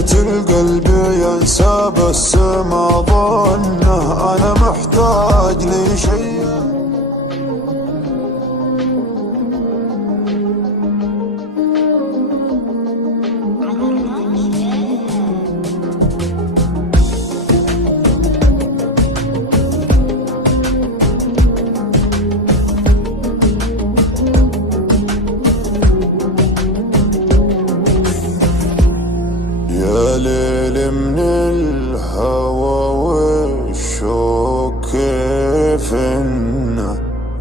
ليت القلب ينسى بس ما ظنه أنا محتاج لشي. يا ليل من الهوى والشوق كيف انه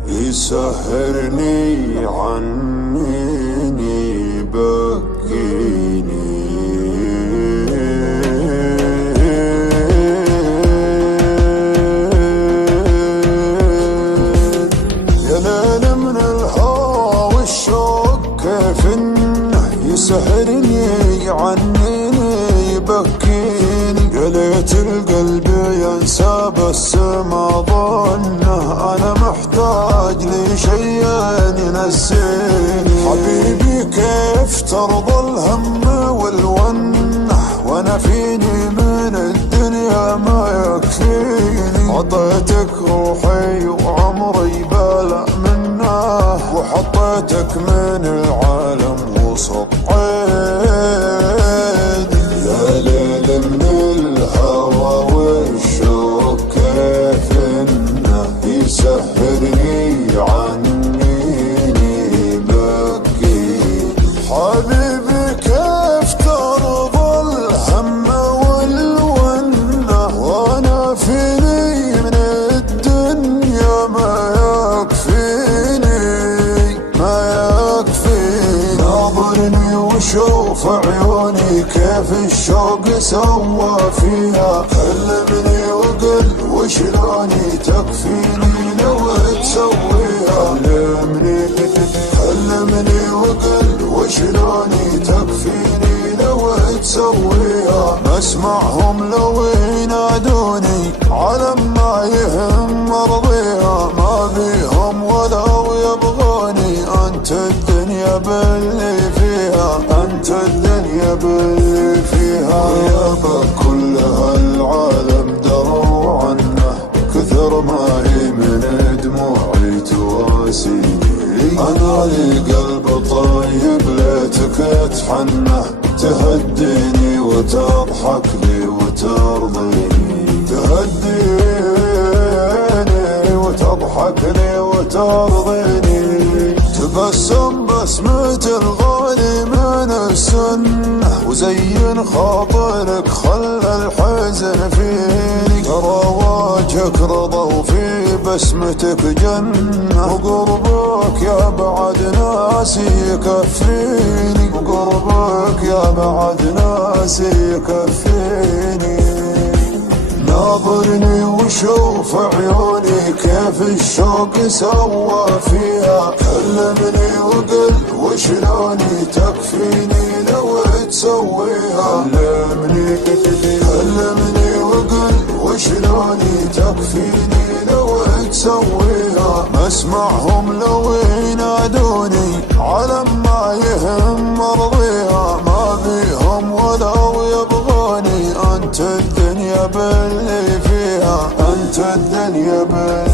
يسهرني عنيني يبكيني. يا ليل من الهوى والشوق كيف انه يسهرني عنيني يبكيني. يا ليت القلب ينسى بس ما ظنه أنا محتاج لشي ينسيني. حبيبي كيف ترضى الهم والونه وانا فيني من الدنيا ما يكفيني. عطيتك روحي وعمري بلا منه وحطيتك من العالم وسط عيني. يا ليل من الهوى والشوق كيف انه يسهرني عنيني يبكيني. حبيبي كيف ترضى الهم والونه وانا فيني من الدنيا ما يكفيني ما يكفيني. ناظرني وشوف عيوني كيف الشوق سوى فيها. كلمني وقل وشلوني تكفيني لو تسويها. كلمني وقل وشلوني تكفيني لو تسويها. اسمعهم لو ينادوني على ما يهم ارضيها. ما بيهم ولو يبغوني انت الدنيا باللي فيها. انت الدنيا باللي فيها. يابا كل هالعالم دروا عنه كثر ما هي من دموعي تواسيني. انا لي قلب طيب ليتك اتحنه تهديني وتضحك لي وترضيني. تهديني وتضحك لي وترضيني. تبسم بسمة الغالي من السنة وزين خاطرك خلى الحزن فيني. ترى وجهك رضا وفي بسمتك جنة وقربك يا بعد ناسي يكفيني. وقربك يا بعد ناسي يكفيني. ناظرني وشوف عيوني كيف الشوق سوى فيها. كلمني وقل وشلوني تكفيني لو تسويها. كلمني وقل وشلوني تكفيني لو تسويها. مسمعهم لو ينادوني على ما يهم ارضيها. ما بيهم ولو يبغوني انت الدنيا باللي فيها. انت الدنيا باللي